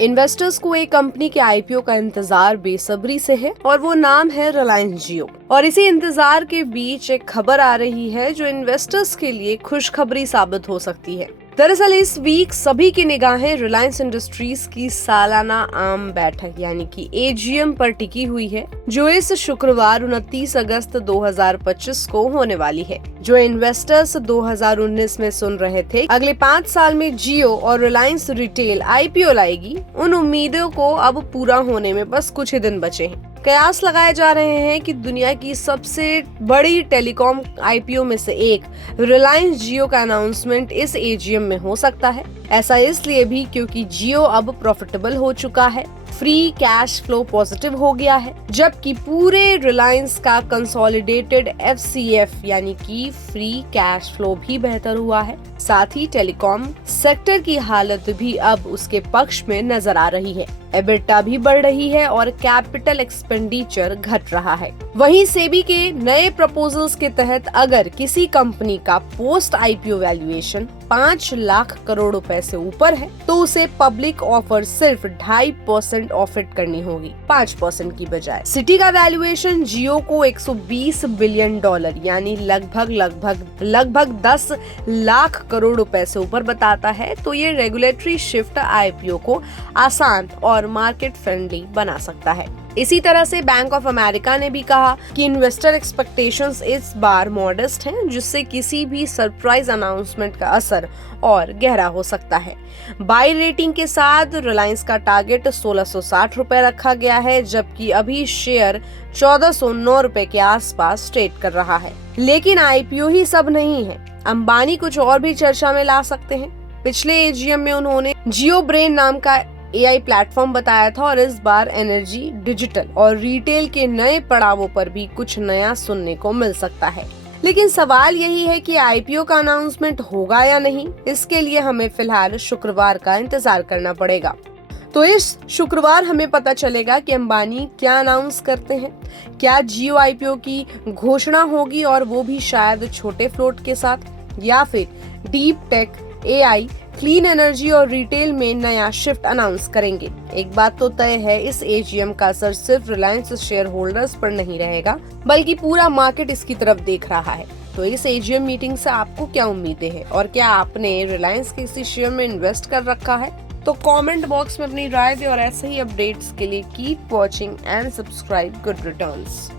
Investors को एक company के आईपीओ का इंतजार बेसब्री से है और वो नाम है रिलायंस जियो। और इसी इंतजार के बीच एक खबर आ रही है जो इन्वेस्टर्स के लिए खुशखबरी साबित हो सकती है। दरअसल इस वीक सभी की निगाहें रिलायंस इंडस्ट्रीज की सालाना आम बैठक यानी कि एजीएम पर टिकी हुई है, जो इस शुक्रवार 29 अगस्त 2025 को होने वाली है। जो इन्वेस्टर्स 2019 में सुन रहे थे अगले 5 साल में जियो और रिलायंस रिटेल आईपीओ लाएगी, उन उम्मीदों को अब पूरा होने में बस कुछ ही दिन बचे हैं। कयास लगाए जा रहे हैं कि दुनिया की सबसे बड़ी टेलीकॉम आईपीओ में से एक रिलायंस जियो का अनाउंसमेंट इस एजीएम में हो सकता है। ऐसा इसलिए भी क्योंकि जियो अब प्रॉफिटेबल हो चुका है, फ्री कैश फ्लो पॉजिटिव हो गया है, जबकि पूरे रिलायंस का कंसोलिडेटेड एफसीएफ यानी कि फ्री कैश फ्लो भी बेहतर हुआ है। साथ ही टेलीकॉम सेक्टर की हालत भी अब उसके पक्ष में नजर आ रही है। एबिटा भी बढ़ रही है और कैपिटल एक्सपेंडिचर घट रहा है। वहीं सेबी के नए प्रपोजल्स के तहत अगर किसी कंपनी का post IPO valuation 5 lakh crore रुपए से ऊपर है तो उसे पब्लिक ऑफर सिर्फ 2.5% ऑफर करनी होगी, 5% की बजाय। सिटी का वैल्यूएशन जियो को $120 बिलियन यानी लगभग 10 लाख करोड़ रुपए से ऊपर बताता है। तो ये रेगुलेटरी शिफ्ट आईपीओ को आसान और मार्केट फ्रेंडली बना सकता है। इसी तरह से बैंक ऑफ अमेरिका ने भी कहा कि इन्वेस्टर एक्सपेक्टेशंस इस बार मॉडेस्ट हैं, जिससे किसी भी सरप्राइज अनाउंसमेंट का असर और गहरा हो सकता है। बाय रेटिंग के साथ रिलायंस का टारगेट 1660 रुपए रखा गया है, जबकि अभी शेयर 1409 रुपए के आसपास ट्रेड कर रहा है। लेकिन आईपीओ ही सब नहीं है, अंबानी कुछ और भी चर्चा में ला सकते हैं। पिछले एजीएम में उन्होंने जियो ब्रेन नाम का एआई प्लेटफॉर्म बताया था और इस बार एनर्जी, डिजिटल और रिटेल के नए पड़ावों पर भी कुछ नया सुनने को मिल सकता है। लेकिन सवाल यही है कि आईपीओ का अनाउंसमेंट होगा या नहीं, इसके लिए हमें फिलहाल शुक्रवार का इंतजार करना पड़ेगा। तो इस शुक्रवार हमें पता चलेगा कि अंबानी क्या अनाउंस करते हैं। क्या जियो आईपीओ की घोषणा होगी और वो भी शायद छोटे फ्लोट के साथ, या फिर deep tech, AI, clean energy और रिटेल में नया शिफ्ट अनाउंस करेंगे। एक बात तो तय है, इस एजीएम का असर सिर्फ रिलायंस शेयर होल्डर्स पर नहीं रहेगा, बल्कि पूरा मार्केट इसकी तरफ देख रहा है। तो इस एजीएम मीटिंग से आपको क्या उम्मीदें हैं और क्या आपने रिलायंस के इसी शेयर में इन्वेस्ट कर रखा है? तो कमेंट बॉक्स में अपनी राय दें और ऐसे ही अपडेट्स के लिए keep watching and subscribe good returns.